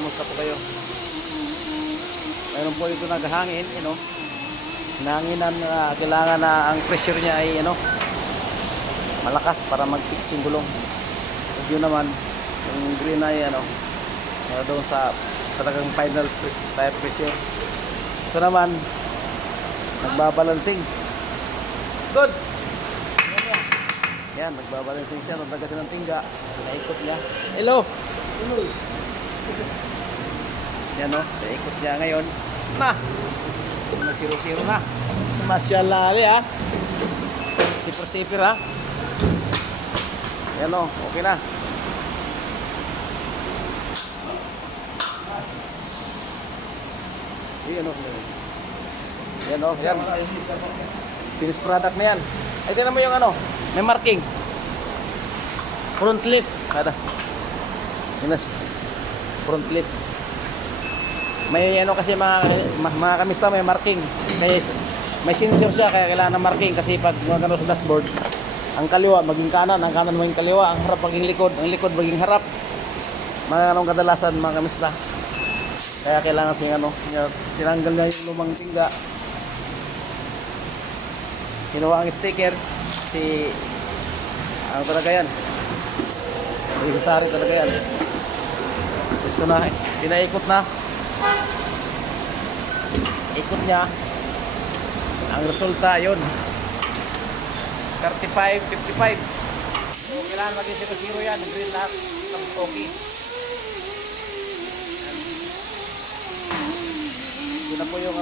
kamusta po kayo? Mayroon po ito naghangin, nanginan na kailangan na ang pressure niya ay malakas para mag-fix yung gulong. Yun naman, yung green ay doon sa talagang final tire pressure. Ito naman, nagbabalancing. Good! Yan, nagbabalancing siya. Nagdagat ng tingga. Naikot niya. Hello! Yan naikot niya ngayon. Na! Nag-zero-zero na. Masyaallah ha. Sipir-sipir ha. Yan okay na. Yan yan. Finished product na yan. Ay, tingnan mo yung may marking. Front lift. Kada. Yan na. Front lift. May kasi mga kamista may marking. May sensor siya kaya kailangan ng marking kasi pag gumagano sa dashboard, ang kaliwa maging kanan, ang kanan maging kaliwa, ang harap maging likod, ang likod maging harap. Mga kadalasan mga kamista. Kaya kailangan siyang tinanggal niya yung lumang tingga. Kinuha ang sticker talaga yan. Isasari talaga yan. Ito na, pinaikot na. Ikot niya. Ang resulta yun 35, 55. So, kailangan maging 0-0 yan. Green lahat. Okay. Yun na po yung